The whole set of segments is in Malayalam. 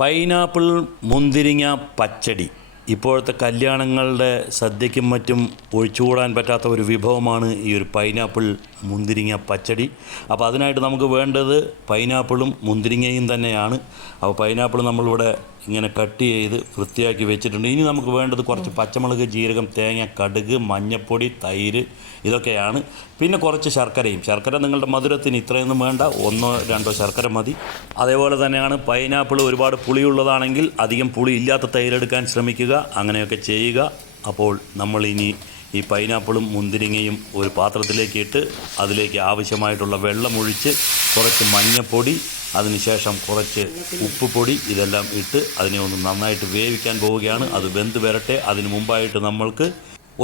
പൈനാപ്പിൾ മുന്തിരിങ്ങ പച്ചടി. ഇപ്പോഴത്തെ കല്യാണങ്ങളുടെ സദ്യയ്ക്കും മറ്റും ഒഴിച്ചുകൂടാൻ പറ്റാത്ത ഒരു വിഭവമാണ് ഈ ഒരു പൈനാപ്പിൾ മുന്തിരിങ്ങ പച്ചടി. അപ്പോൾ അതിനായിട്ട് നമുക്ക് വേണ്ടത് പൈനാപ്പിളും മുന്തിരിങ്ങയും തന്നെയാണ്. അപ്പോൾ പൈനാപ്പിൾ നമ്മളിവിടെ ഇങ്ങനെ കട്ട് ചെയ്ത് വൃത്തിയാക്കി വെച്ചിട്ടുണ്ട്. ഇനി നമുക്ക് വേണ്ടത് കുറച്ച് പച്ചമുളക് ജീരകം തേങ്ങ കടുക് മഞ്ഞൾപ്പൊടി തൈര് ഇതൊക്കെയാണ്. പിന്നെ കുറച്ച് ശർക്കരയും. ശർക്കര നിങ്ങളുടെ മധുരത്തിന് ഇത്രയൊന്നും വേണ്ട. ഒന്നോ രണ്ടോ ശർക്കര മതി. അതേപോലെ തന്നെയാണ് പൈനാപ്പിൾ ഒരുപാട് പുളിയുള്ളതാണെങ്കിൽ അധികം പുളി ഇല്ലാത്ത തൈരെടുക്കാൻ ശ്രമിക്കുക. അങ്ങനെയൊക്കെ ചെയ്യുക. അപ്പോൾ നമ്മൾ ഇനി ഈ പൈനാപ്പിളും മുന്തിരിങ്ങയും ഒരു പാത്രത്തിലേക്ക് ഇട്ട് അതിലേക്ക് ആവശ്യമായിട്ടുള്ള വെള്ളമൊഴിച്ച് കുറച്ച് മഞ്ഞൾപ്പൊടി അതിനുശേഷം കുറച്ച് ഉപ്പ് പൊടി ഇതെല്ലാം ഇട്ട് അതിനെ ഒന്ന് നന്നായിട്ട് വേവിക്കാൻ പോവുകയാണ്. അത് വെന്ത് വരട്ടെ. അതിന് മുമ്പായിട്ട് നമ്മൾക്ക്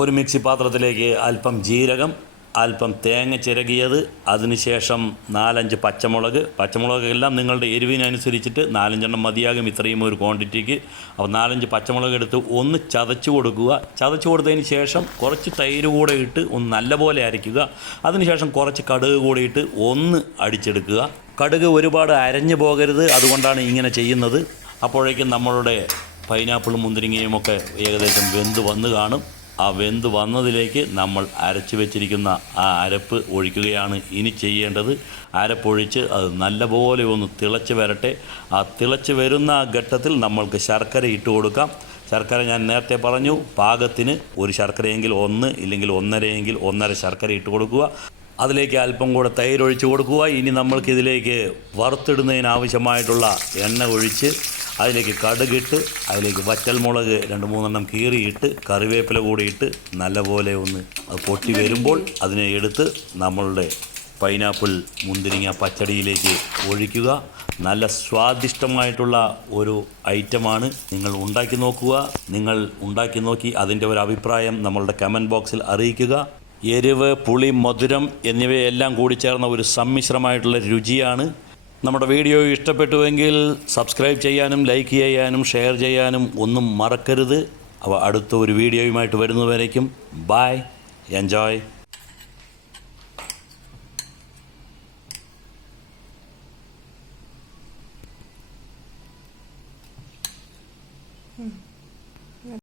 ഒരു മിക്സി പാത്രത്തിലേക്ക് അല്പം ജീരകം അല്പം തേങ്ങ ചിരകിയത് അതിനുശേഷം നാലഞ്ച് പച്ചമുളക്. പച്ചമുളകെല്ലാം നിങ്ങളുടെ എരിവിനനുസരിച്ചിട്ട് നാലഞ്ചെണ്ണം മതിയാകും ഇത്രയും ഒരു ക്വാണ്ടിറ്റിക്ക് അപ്പോൾ നാലഞ്ച് പച്ചമുളക് എടുത്ത് ഒന്ന് ചതച്ച് കൊടുക്കുക. ചതച്ച് കൊടുത്തതിന് ശേഷം കുറച്ച് തൈര് കൂടെ ഇട്ട് ഒന്ന് നല്ലപോലെ അരയ്ക്കുക. അതിനുശേഷം കുറച്ച് കടുക് കൂടെ ഇട്ട് ഒന്ന് അടിച്ചെടുക്കുക. കടുക് ഒരുപാട് അരഞ്ഞു പോകരുത് അതുകൊണ്ടാണ് ഇങ്ങനെ ചെയ്യുന്നത്. അപ്പോഴേക്കും നമ്മളുടെ പൈനാപ്പിളും മുന്തിരിങ്ങയും ഒക്കെ ഏകദേശം വെന്ത് വന്ന് കാണും. ആ വെന്ത് വന്നതിലേക്ക് നമ്മൾ അരച്ച് വെച്ചിരിക്കുന്ന ആ അരപ്പ് ഒഴിക്കുകയാണ് ഇനി ചെയ്യേണ്ടത്. അരപ്പൊഴിച്ച് അത് നല്ലപോലെ ഒന്ന് തിളച്ച് വരട്ടെ. ആ തിളച്ച് വരുന്ന ആ ഘട്ടത്തിൽ നമ്മൾക്ക് ശർക്കര ഇട്ട് കൊടുക്കാം. ശർക്കര ഞാൻ നേരത്തെ പറഞ്ഞു പാകത്തിന് ഒരു ശർക്കരയെങ്കിൽ ഒന്ന് ഇല്ലെങ്കിൽ ഒന്നരയെങ്കിൽ ഒന്നര ശർക്കര ഇട്ട് കൊടുക്കുക. അതിലേക്ക് അല്പം കൂടെ തൈരൊഴിച്ച് കൊടുക്കുക. ഇനി നമ്മൾക്കിതിലേക്ക് വറുത്തിടുന്നതിനാവശ്യമായിട്ടുള്ള എണ്ണ ഒഴിച്ച് അതിലേക്ക് കടുകിട്ട് അതിലേക്ക് വറ്റൽമുളക് രണ്ട് മൂന്നെണ്ണം കീറിയിട്ട് കറിവേപ്പില കൂടി ഇട്ട് നല്ലപോലെ ഒന്ന് അത് പൊട്ടി വരുമ്പോൾ അതിനെ എടുത്ത് നമ്മളുടെ പൈനാപ്പിൾ മുന്തിരിങ്ങ പച്ചടിയിലേക്ക് ഒഴിക്കുക. നല്ല സ്വാദിഷ്ടമായിട്ടുള്ള ഒരു ഐറ്റമാണ് നിങ്ങൾ ഉണ്ടാക്കി നോക്കുക. നിങ്ങൾ ഉണ്ടാക്കി നോക്കി അതിന്റെ ഒരു അഭിപ്രായം നമ്മളുടെ കമന്റ് ബോക്സിൽ അറിയിക്കുക. എരിവ് പുളി മധുരം എന്നിവയെല്ലാം കൂടി ചേർന്ന ഒരു സമ്മിശ്രമായിട്ടുള്ള രുചിയാണ് നമ്മുടെ വീഡിയോ ഇഷ്ടപ്പെട്ടുവെങ്കിൽ സബ്സ്ക്രൈബ് ചെയ്യാനും ലൈക്ക് ചെയ്യാനും ഷെയർ ചെയ്യാനും ഒന്നും മറക്കരുത്. അവ അടുത്ത ഒരു വീഡിയോയുമായിട്ട് വരുന്നവരേക്കും ബായ് എൻജോയ്.